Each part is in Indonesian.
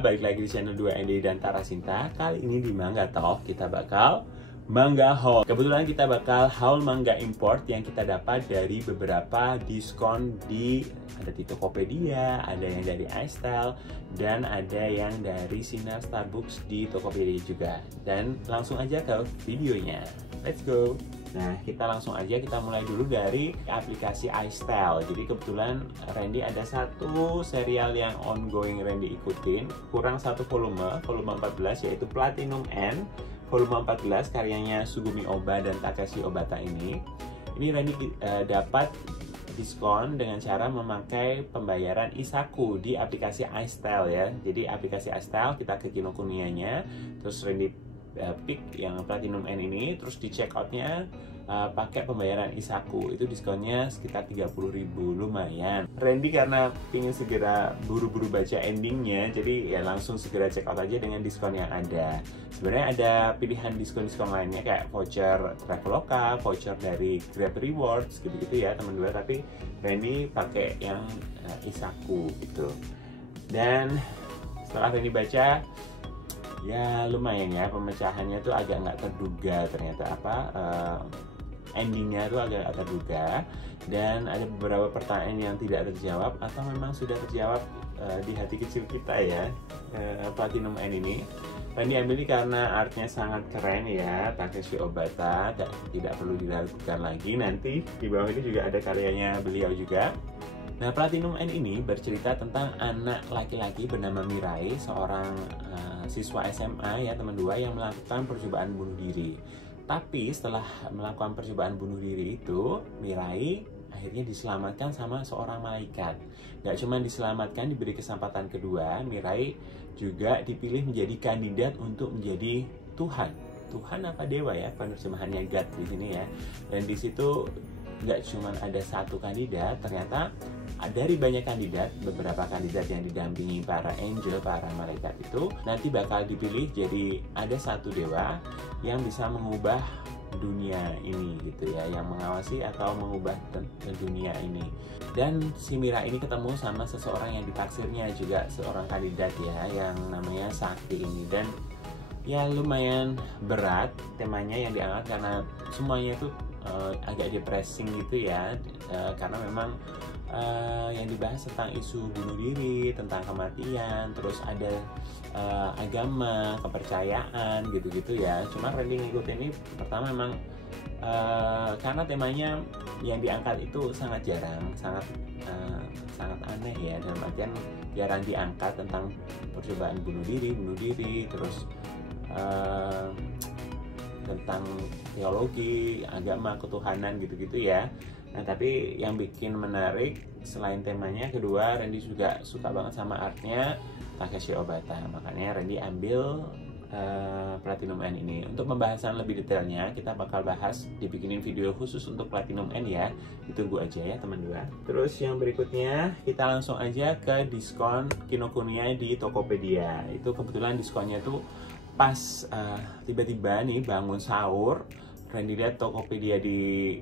balik lagi di channel 2ND dan Tarasinta. Kali ini di Mangga Talk kita bakal mangga haul. Kebetulan kita bakal haul mangga import yang kita dapat dari beberapa diskon ada di Tokopedia, ada yang dari iStyle, dan ada yang dari Sinar Starbucks di Tokopedia juga. Dan langsung aja ke videonya. Let's go! Nah, kita langsung aja, kita mulai dulu dari aplikasi iStyle. Jadi kebetulan Randy ada satu serial yang ongoing Randy ikutin, kurang satu volume 14, yaitu Platinum N, volume 14 karyanya Sugumi Oba dan Takeshi Obata ini. Ini Randy dapat diskon dengan cara memakai pembayaran Isaku di aplikasi iStyle ya. Jadi aplikasi iStyle, kita ke Kinokuniya-nya, terus Randy pick yang Platinum N ini, terus di checkoutnya pakai pembayaran Isaku, itu diskonnya sekitar 30.000, lumayan. Randy karena ingin segera buru-buru baca endingnya, jadi ya langsung segera checkout aja dengan diskon yang ada. Sebenarnya ada pilihan diskon-diskon lainnya kayak voucher Traveloka, voucher dari Grab Rewards gitu-gitu ya teman-teman, tapi Randy pakai yang Isaku gitu. Dan setelah Randy baca, ya lumayan ya, pemecahannya tuh agak nggak terduga ternyata endingnya tuh agak terduga, dan ada beberapa pertanyaan yang tidak terjawab atau memang sudah terjawab di hati kecil kita ya. Platinum N ini Randy ambil ini karena artnya sangat keren ya, Takeshi Obata, tidak perlu diragukan lagi. Nanti di bawah ini juga ada karyanya beliau juga. Nah, Platinum N ini bercerita tentang anak laki-laki bernama Mirai, seorang siswa SMA ya teman dua, yang melakukan percobaan bunuh diri. Tapi setelah melakukan percobaan bunuh diri itu, Mirai akhirnya diselamatkan sama seorang malaikat. Gak cuma diselamatkan, diberi kesempatan kedua, Mirai juga dipilih menjadi kandidat untuk menjadi Tuhan. Tuhan apa dewa ya, penerjemahannya God di sini ya. Dan di situ nggak cuma ada satu kandidat, ternyata dari banyak kandidat, beberapa kandidat yang didampingi para angel, para malaikat itu nanti bakal dipilih jadi ada satu dewa yang bisa mengubah dunia ini gitu ya, yang mengawasi atau mengubah dunia ini. Dan si Mira ini ketemu sama seseorang yang ditaksirnya juga seorang kandidat ya, yang namanya Sakti ini. Dan ya lumayan berat temanya yang diangkat karena semuanya itu agak depressing gitu ya, karena memang yang dibahas tentang isu bunuh diri, tentang kematian, terus ada agama, kepercayaan gitu-gitu ya. Cuma Randy ngikutin ini pertama memang karena temanya yang diangkat itu sangat jarang, sangat aneh ya, dalam artian jarang diangkat tentang percobaan bunuh diri, terus tentang teologi, agama, ketuhanan gitu-gitu ya. Nah, tapi yang bikin menarik selain temanya, kedua Randy juga suka banget sama artnya Takeshi Obata. Makanya Randy ambil Platinum N ini. Untuk pembahasan lebih detailnya kita bakal bahas, dibikinin video khusus untuk Platinum N ya. Ditunggu aja ya teman dua. Terus yang berikutnya kita langsung aja ke diskon Kinokuniya di Tokopedia. Itu kebetulan diskonnya tuh pas tiba-tiba nih bangun sahur, Randy lihat Tokopedia di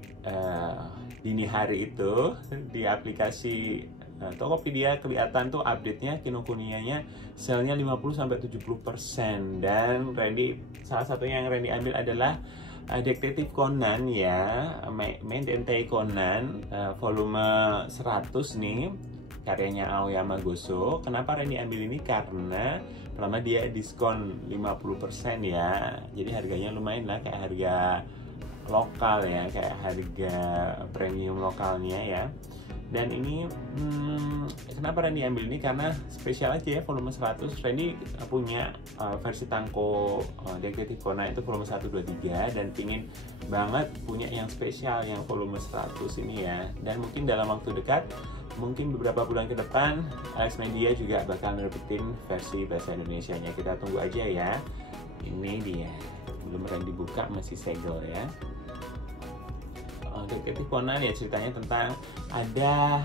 dini hari itu di aplikasi Tokopedia kelihatan tuh update-nya Kinokuniya-nya sale-nya 50-70%. Dan Randy, salah satunya yang Randy ambil adalah Detektif Conan ya, Main Dentei Conan volume 100 nih, karyanya Aoyama Goso. Kenapa Randy ambil ini? Karena pertama dia diskon 50% ya, jadi harganya lumayan lah, kayak harga lokal ya, kayak harga premium lokalnya ya. Dan ini kenapa Randy ambil ini? Karena spesial aja ya, volume 100. Randy punya versi Tanko Detektif Conan itu volume 1, 2, 3, dan pingin banget punya yang spesial yang volume 100 ini ya. Dan mungkin dalam waktu dekat, mungkin beberapa bulan ke depan, Alex Media juga bakal nerbitin versi bahasa Indonesianya. Kita tunggu aja ya. Ini dia, belum Randy buka, masih segel ya. Detektif Conan ya ceritanya tentang ada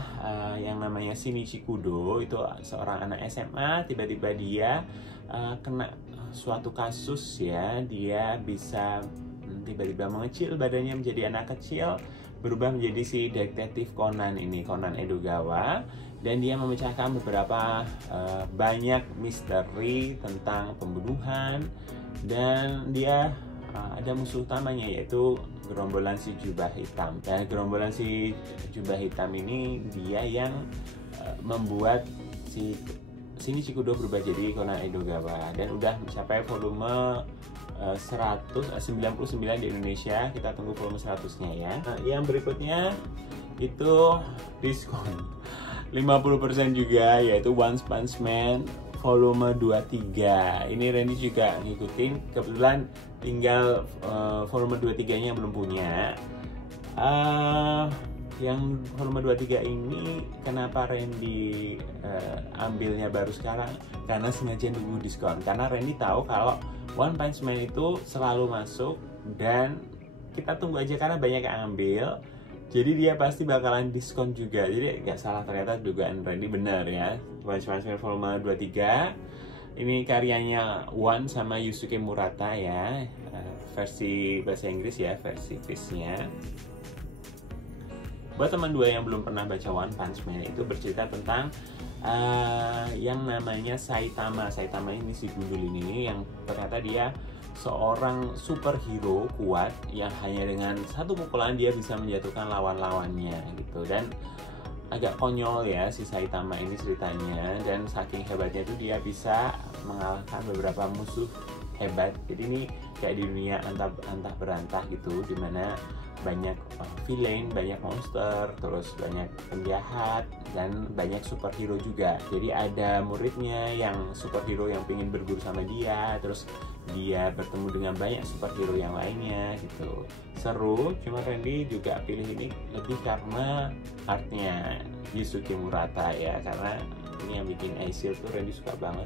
yang namanya Shinichi Kudo, itu seorang anak SMA, tiba-tiba dia kena suatu kasus ya, dia bisa tiba-tiba mengecil badannya menjadi anak kecil, berubah menjadi si Detektif Conan ini, Conan Edogawa, dan dia memecahkan beberapa banyak misteri tentang pembunuhan, dan dia ada musuh utamanya yaitu gerombolan si jubah hitam. Dan gerombolan si jubah hitam ini dia yang membuat si Shinichi Kudo berubah jadi Conan Edogawa, dan udah mencapai volume 199 di Indonesia. Kita tunggu volume 100-nya ya. Nah, yang berikutnya itu diskon 50% juga, yaitu One Punch Man volume 23. Ini Randy juga ngikutin, kebetulan tinggal volume 23-nya yang belum punya. Yang volume 23 ini kenapa Randy ambilnya baru sekarang? Karena sengaja nunggu diskon. Karena Randy tahu kalau One Punch Man itu selalu masuk, dan kita tunggu aja karena banyak yang ambil. Jadi dia pasti bakalan diskon juga. Jadi nggak salah, ternyata dugaan Randy benar ya. One Punch Man volume 23 ini karyanya One sama Yusuke Murata ya, versi bahasa Inggris ya, versi Fish-nya. Buat teman dua yang belum pernah baca One Punch Man, itu bercerita tentang yang namanya Saitama. Saitama ini si gundul ini yang ternyata dia seorang superhero kuat yang hanya dengan satu pukulan dia bisa menjatuhkan lawan-lawannya gitu. Dan agak konyol ya si Saitama ini ceritanya, dan saking hebatnya itu dia bisa mengalahkan beberapa musuh hebat. Jadi ini kayak di dunia antah berantah gitu, dimana banyak villain, banyak monster, terus banyak penjahat, dan banyak superhero juga. Jadi ada muridnya yang superhero yang pengen berguru sama dia, terus dia bertemu dengan banyak superhero yang lainnya gitu. Seru, cuma Randy juga pilih ini lebih karena artnya Yusuke Murata ya, karena ini yang bikin Aisil tuh Randy suka banget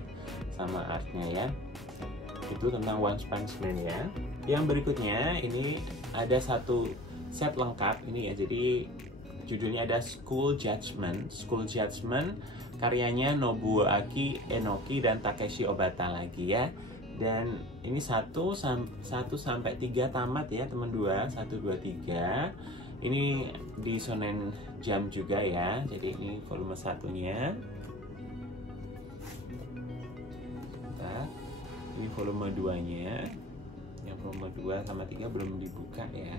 sama artnya ya. Itu tentang One Punch Man ya. Yang berikutnya ini ada satu set lengkap ini ya, jadi judulnya ada School Judgment. School Judgment karyanya Nobuaki Enoki dan Takeshi Obata lagi ya. Dan ini 1 sampai 3 tamat ya teman dua, 1, 2, 3. Ini di Shonen Jump juga ya. Jadi ini volume 1-nya. Ini volume 2-nya. Yang volume 2 sama 3 belum dibuka ya.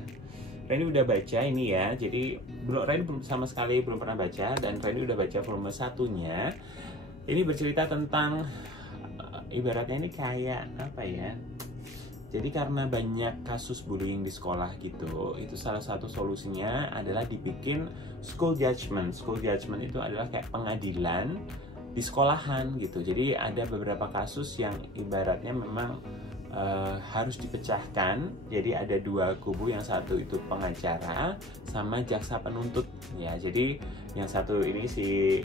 Randy udah baca ini ya. Jadi Randy sama sekali belum pernah baca, dan Randy udah baca volume 1-nya. Ini bercerita tentang ibaratnya ini kayak apa ya? Jadi karena banyak kasus bullying di sekolah gitu, itu salah satu solusinya adalah dibikin school judgment. School judgment itu adalah kayak pengadilan di sekolahan gitu. Jadi ada beberapa kasus yang ibaratnya memang harus dipecahkan. Jadi ada 2 kubu, yang satu itu pengacara sama jaksa penuntut ya. Jadi yang satu ini si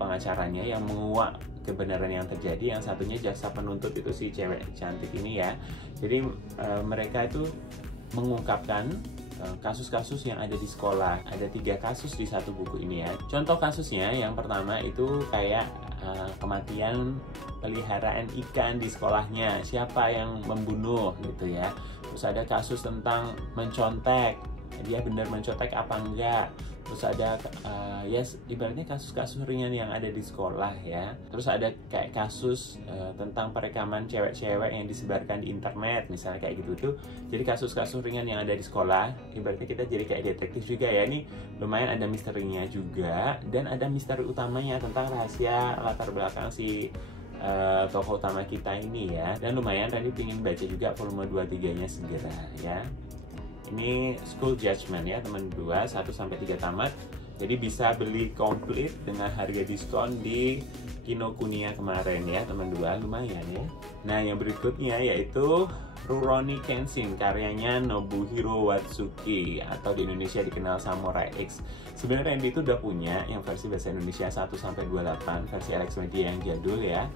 pengacaranya yang menguak kebenaran yang terjadi, yang satunya jaksa penuntut itu si cewek cantik ini ya. Jadi mereka itu mengungkapkan kasus-kasus yang ada di sekolah. Ada 3 kasus di satu buku ini ya. Contoh kasusnya yang pertama itu kayak kematian peliharaan ikan di sekolahnya, siapa yang membunuh gitu ya. Terus ada kasus tentang mencontek, dia benar mencontek apa enggak. Terus ada ibaratnya kasus-kasus ringan yang ada di sekolah ya. Terus ada kayak kasus tentang perekaman cewek-cewek yang disebarkan di internet misalnya kayak gitu tuh. Jadi kasus-kasus ringan yang ada di sekolah, ibaratnya kita jadi kayak detektif juga ya. Ini lumayan ada misterinya juga, dan ada misteri utamanya tentang rahasia latar belakang si tokoh utama kita ini ya. Dan lumayan Randy pengen baca juga volume 2-3-nya segera ya. Ini School Judgment ya teman 2, 1 sampai 3 tamat. Jadi bisa beli komplit dengan harga diskon di Kinokuniya kemarin ya teman 2, lumayan ya. Nah yang berikutnya yaitu Rurouni Kenshin karyanya Nobuhiro Watsuki, atau di Indonesia dikenal Samurai X. Sebenarnya Randy itu udah punya yang versi bahasa Indonesia 1 sampai 28, versi Alex Media yang jadul ya.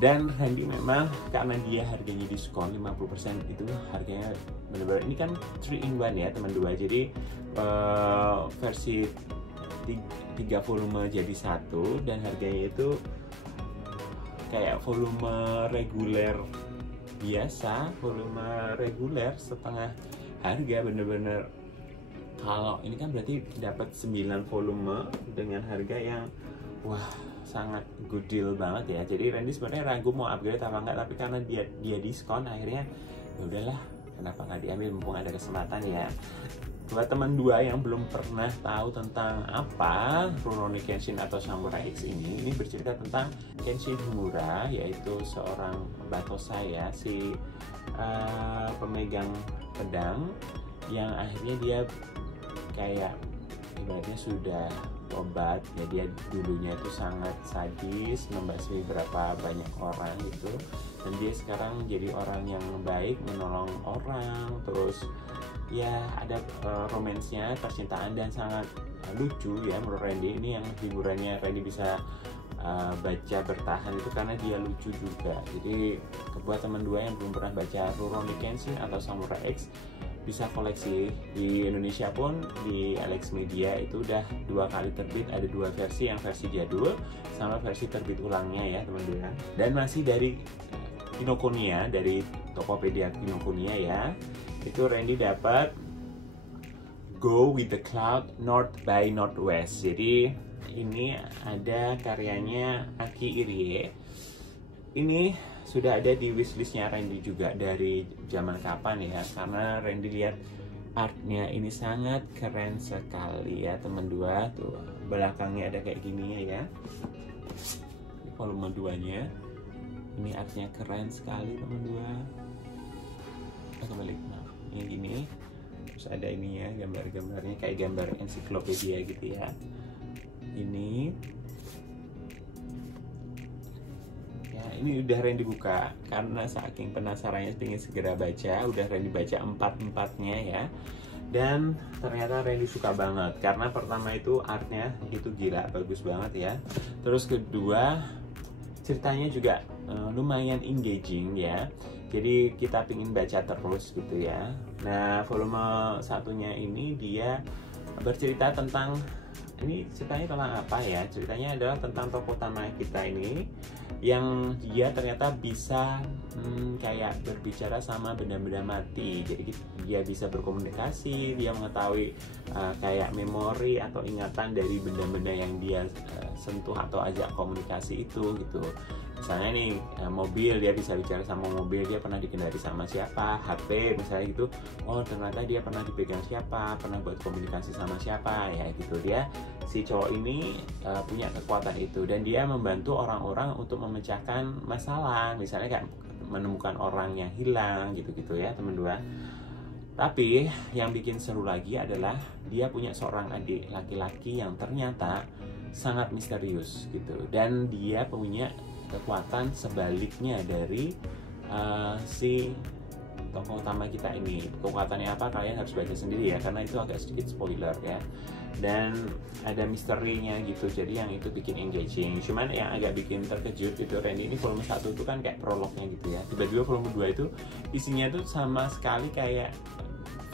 Dan Randy memang karena dia harganya diskon 50%, itu harganya benar-benar, ini kan 3-in-1 ya teman 2. Jadi versi 3 volume jadi 1, dan harganya itu kayak volume reguler biasa, volume reguler setengah harga, bener-bener Kalau ini kan berarti dapat 9 volume dengan harga yang wah sangat good deal banget ya. Jadi Randy sebenarnya ragu mau upgrade apa enggak, tapi karena dia diskon akhirnya ya udahlah, kenapa nggak diambil mumpung ada kesempatan ya. Buat teman dua yang belum pernah tahu tentang apa Rurouni Kenshin atau Samurai X ini bercerita tentang Kenshin Himura, yaitu seorang batosa ya, si pemegang pedang yang akhirnya dia kayak ibaratnya sudah tobat ya. Dia dulunya itu sangat sadis, membasmi berapa banyak orang gitu, dan dia sekarang jadi orang yang baik, menolong orang, terus ya ada romansnya, percintaan, dan sangat lucu ya menurut Randy. Ini yang hiburannya Randy bisa baca bertahan itu karena dia lucu juga. Jadi buat teman dua yang belum pernah baca Rurouni Kenshin atau Samurai X, bisa koleksi. Di Indonesia pun di Alex Media itu udah 2 kali terbit, ada 2 versi, yang versi jadul sama versi terbit ulangnya ya teman-teman. Dan masih dari Kinokuniya, dari Tokopedia Kinokuniya ya, itu Randy dapat Go with the Cloud North by Northwest. Jadi ini ada karyanya Aki Irie. Ini sudah ada di wishlistnya Randy juga dari zaman kapan ya, karena Randy lihat artnya ini sangat keren sekali ya teman dua. Tuh belakangnya ada kayak gini ya, volume 2 nya ini artnya keren sekali teman dua. Kebalik, nah ini gini, terus ada ini ya gambar-gambarnya kayak gambar ensiklopedia gitu ya. Ini udah Randy buka karena saking penasarannya ingin segera baca. Udah Randy baca 4-4-nya ya, dan ternyata Randy suka banget karena pertama itu artnya itu gila, bagus banget ya. Terus kedua ceritanya juga lumayan engaging ya, jadi kita pingin baca terus gitu ya. Nah volume 1-nya ini dia bercerita tentang, ini ceritanya tentang apa ya? Ceritanya adalah tentang tokoh utama kita ini yang dia ternyata bisa kayak berbicara sama benda-benda mati. Jadi dia bisa berkomunikasi, dia mengetahui kayak memori atau ingatan dari benda-benda yang dia sentuh atau ajak komunikasi itu gitu. Misalnya nih mobil, dia bisa bicara sama mobil, dia pernah dikendari sama siapa. HP misalnya gitu, oh ternyata dia pernah dipegang siapa, pernah buat komunikasi sama siapa ya gitu. Dia si cowok ini punya kekuatan itu, dan dia membantu orang-orang untuk memecahkan masalah, misalnya kayak menemukan orang yang hilang gitu-gitu ya teman dua. Tapi yang bikin seru lagi adalah dia punya seorang adik laki-laki yang ternyata sangat misterius gitu, dan dia punya kekuatan sebaliknya dari si tokoh utama kita ini. Kekuatannya apa kalian harus baca sendiri ya, karena itu agak sedikit spoiler ya, dan ada misterinya gitu, jadi yang itu bikin engaging. Cuman yang agak bikin terkejut itu Randy, ini volume 1 itu kan kayak prolognya gitu ya, tiba-tiba volume 2 itu isinya tuh sama sekali kayak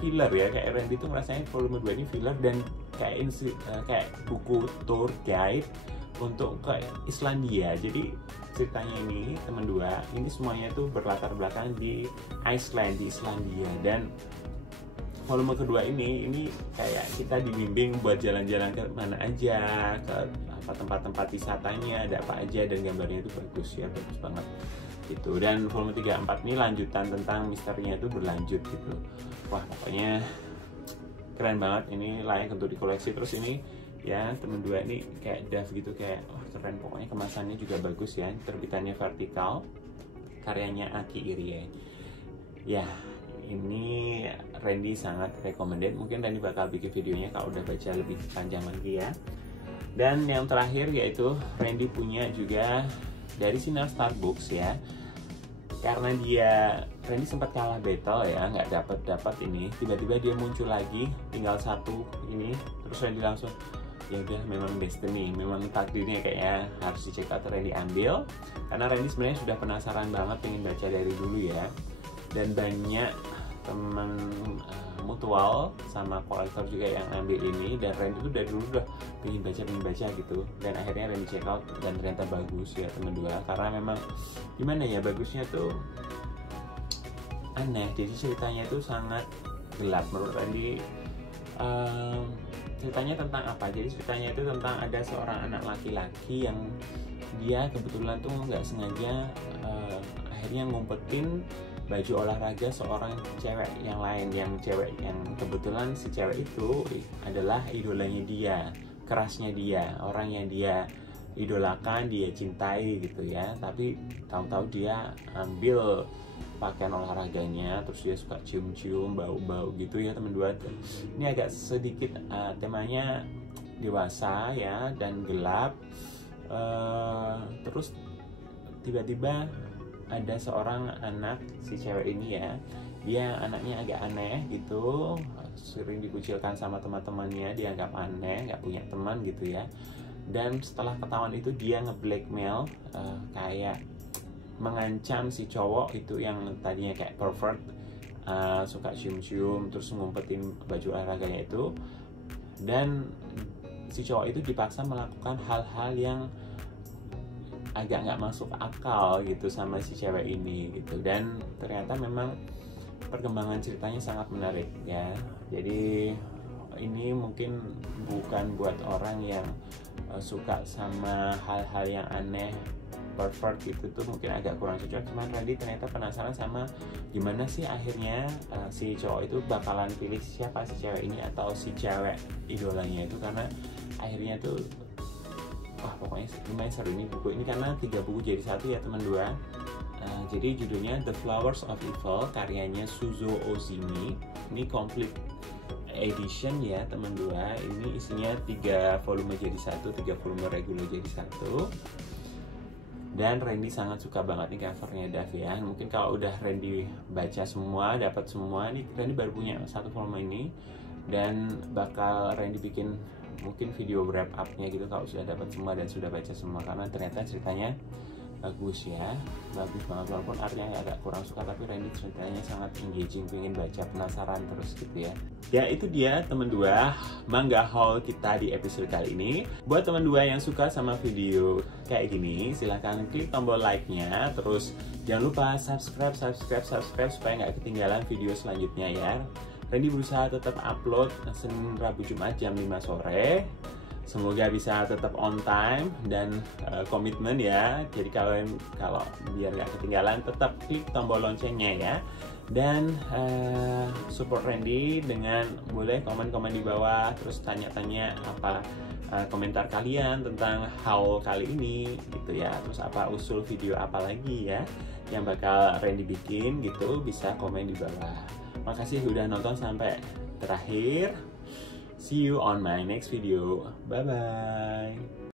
filler ya. Kayak Randy tuh merasanya volume 2 ini filler, dan kayak buku tour guide untuk ke Islandia. Jadi ceritanya ini teman dua, ini semuanya tuh berlatar belakang di Iceland, di Islandia. Dan volume kedua ini kayak kita dibimbing buat jalan-jalan ke mana aja, ke apa tempat-tempat wisatanya, ada apa aja, dan gambarnya itu bagus ya, bagus banget gitu. Dan volume 3, 4 ini lanjutan tentang misterinya itu berlanjut gitu. Wah pokoknya keren banget, ini layak untuk dikoleksi. Terus ini ya temen dua ini kayak DAF gitu, kayak keren pokoknya, kemasannya juga bagus ya, terbitannya vertikal, karyanya Aki Irie ya. Ini Randy sangat recommended, mungkin Randy bakal bikin videonya kalau udah baca lebih panjang lagi ya. Dan yang terakhir yaitu Randy punya juga dari Sinar Star Books ya, karena Randy sempat kalah battle ya, nggak dapat ini, tiba-tiba dia muncul lagi, tinggal 1 ini, terus Randy langsung ya udah, memang destiny, memang takdirnya kayaknya harus dicek out. Randy ambil karena Randy sebenarnya sudah penasaran banget, pengen baca dari dulu ya, dan banyak teman mutual sama kolektor juga yang ambil ini, dan Randy tuh dari dulu udah pengen baca gitu, dan akhirnya Randy check out dan ternyata bagus ya teman dua. Karena memang gimana ya, bagusnya tuh aneh, jadi ceritanya itu sangat gelap menurut Randy. Ceritanya tentang apa? Jadi ceritanya itu tentang ada seorang anak laki-laki yang dia kebetulan tuh nggak sengaja akhirnya ngumpetin baju olahraga seorang cewek yang lain, yang kebetulan si cewek itu adalah idolanya dia, kerasnya dia, orang yang dia idolakan, dia cintai gitu ya. Tapi tahu-tahu dia ambil pakaian olahraganya, terus dia suka cium-cium, bau-bau gitu ya teman dua. Ini agak sedikit temanya dewasa ya dan gelap. Terus tiba-tiba ada seorang anak si cewek ini ya, dia anaknya agak aneh gitu, sering dikucilkan sama teman-temannya, dianggap aneh, nggak punya teman gitu ya. Dan setelah ketahuan itu dia nge-blackmail, kayak mengancam si cowok itu yang tadinya kayak pervert, suka cium-cium terus ngumpetin baju olahraganya itu, dan si cowok itu dipaksa melakukan hal-hal yang agak nggak masuk akal gitu sama si cewek ini gitu. Dan ternyata memang perkembangan ceritanya sangat menarik ya. Jadi ini mungkin bukan buat orang yang suka sama hal-hal yang aneh, pervert gitu tuh mungkin agak kurang cocok. Cuman Randy ternyata penasaran sama gimana sih akhirnya si cowok itu bakalan pilih siapa, si cewek ini atau si cewek idolanya itu, karena akhirnya tuh wah pokoknya lumayan seru ini buku ini karena 3 buku jadi satu ya teman dua. Jadi judulnya The Flowers of Evil karyanya Suzo Ozimi. Ini complete edition ya teman dua. Ini isinya 3 volume jadi satu, 3 volume regular jadi satu. Dan Randy sangat suka banget nih covernya Dav ya. Mungkin kalau udah Randy baca semua, dapat semua, nih Randy baru punya 1 volume ini. Dan bakal Randy bikin mungkin video wrap up-nya gitu kalau sudah dapat semua dan sudah baca semua, karena ternyata ceritanya bagus ya, bagus banget walaupun artinya agak kurang suka, tapi Randy ceritanya sangat engaging, pengen baca, penasaran terus gitu ya. Ya itu dia teman dua manga haul kita di episode kali ini. Buat teman dua yang suka sama video kayak gini, silahkan klik tombol like-nya, terus jangan lupa subscribe supaya nggak ketinggalan video selanjutnya ya. Randy berusaha tetap upload Senin, Rabu, Jumat jam 5 sore. Semoga bisa tetap on time dan komitmen ya. Jadi kalau biar nggak ketinggalan, tetap klik tombol loncengnya ya. Dan support Randy dengan boleh komen-komen di bawah, terus tanya-tanya apa komentar kalian tentang haul kali ini gitu ya. Terus apa usul video apa lagi ya yang bakal Randy bikin gitu, bisa komen di bawah. Makasih udah nonton sampai terakhir. See you on my next video. Bye bye.